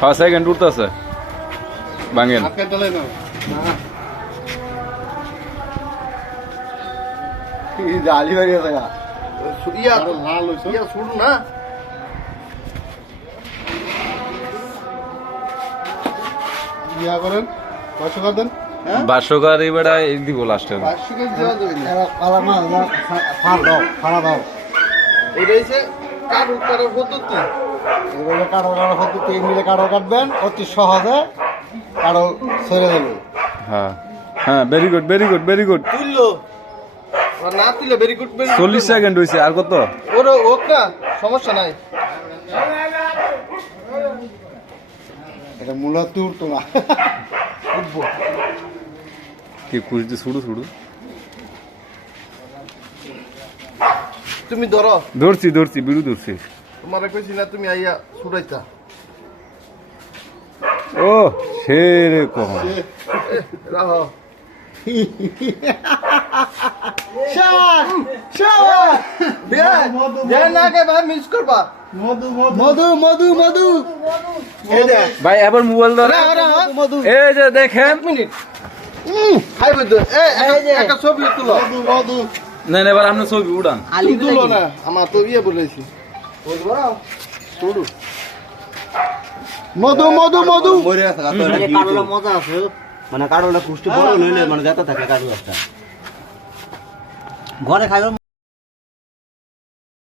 হ্যাঁ সেকেন্ড উঠতেছে বাঙ্গেন জালি হয়ে গেছে গা শুরু না ইয়া করেন 500 করে দেন। ভাষ্যকার এবারে দিব লাস্টে 500 কেজি দেওয়া যাবে না। ফাড়া দাও এটা হচ্ছে কারো কারো পদ্ধতি। এগুলো কারো পদ্ধতি মিলে কারো কাটবেন অতি সহজে কারো ছেড়ে দেবে। হ্যাঁ হ্যাঁ very good very good very good তুললো ওরা না তুললে ভেরি গুড 40 সেকেন্ড হয়েছে আর কত ওরা হোক না সমস্যা নাই। এটা মূলত তুর তোমার কি কুড়িতে ছুড়ু ছুড়ু তুমি ধরো ধরছি ধরছি বিড়ু ধরছি তোমার কইছি না তুমি আইয়া ছুটাইতা। ও সেরে কম রাহো মিস করবা মধু মধু মধু ভাই এবার মোবাইল ধরে এই যে দেখেন মিনিট খাইবে তো একটা ছবি তুলো মধু না না এবার আপনি ছবি উড়ান আলি তুলো না আমার তো ইয়ে বলেছি মধু মধু মধু কারোলা মজা আছে মানে কারোলা পুষ্টি বড় নইলে মানে যেতে থাকে কারো একটা ঘরে খাইবে